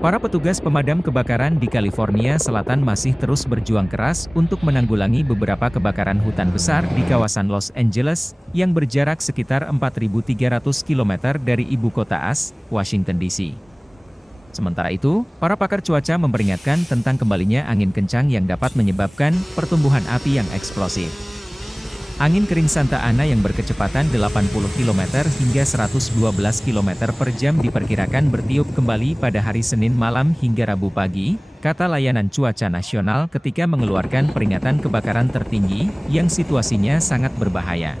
Para petugas pemadam kebakaran di California Selatan masih terus berjuang keras untuk menanggulangi beberapa kebakaran hutan besar di kawasan Los Angeles, yang berjarak sekitar 4.300 km dari ibu kota AS, Washington DC. Sementara itu, para pakar cuaca memperingatkan tentang kembalinya angin kencang yang dapat menyebabkan pertumbuhan api yang eksplosif. Angin kering Santa Ana yang berkecepatan 80 km hingga 112 km per jam diperkirakan bertiup kembali pada hari Senin malam hingga Rabu pagi, kata Layanan Cuaca Nasional ketika mengeluarkan peringatan kebakaran tertinggi, yang situasinya sangat berbahaya.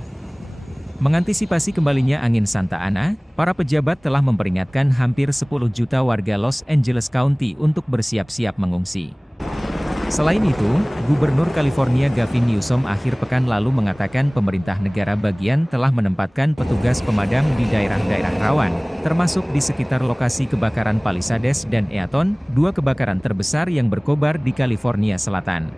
Mengantisipasi kembalinya angin Santa Ana, para pejabat telah memperingatkan hampir 10 juta warga Los Angeles County untuk bersiap-siap mengungsi. Selain itu, Gubernur California Gavin Newsom akhir pekan lalu mengatakan pemerintah negara bagian telah menempatkan petugas pemadam di daerah-daerah rawan, termasuk di sekitar lokasi kebakaran Palisades dan Eaton, dua kebakaran terbesar yang berkobar di California Selatan.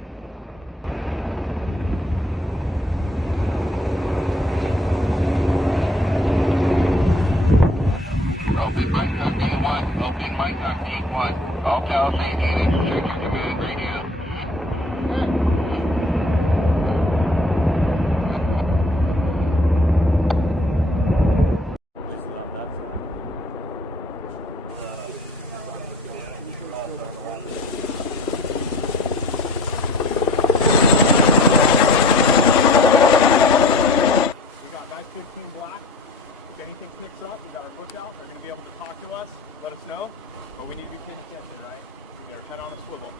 Let us know, but we need to be paying attention, right? We got our head on a swivel.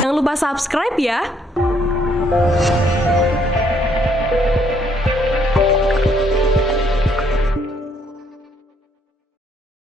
Jangan lupa subscribe ya.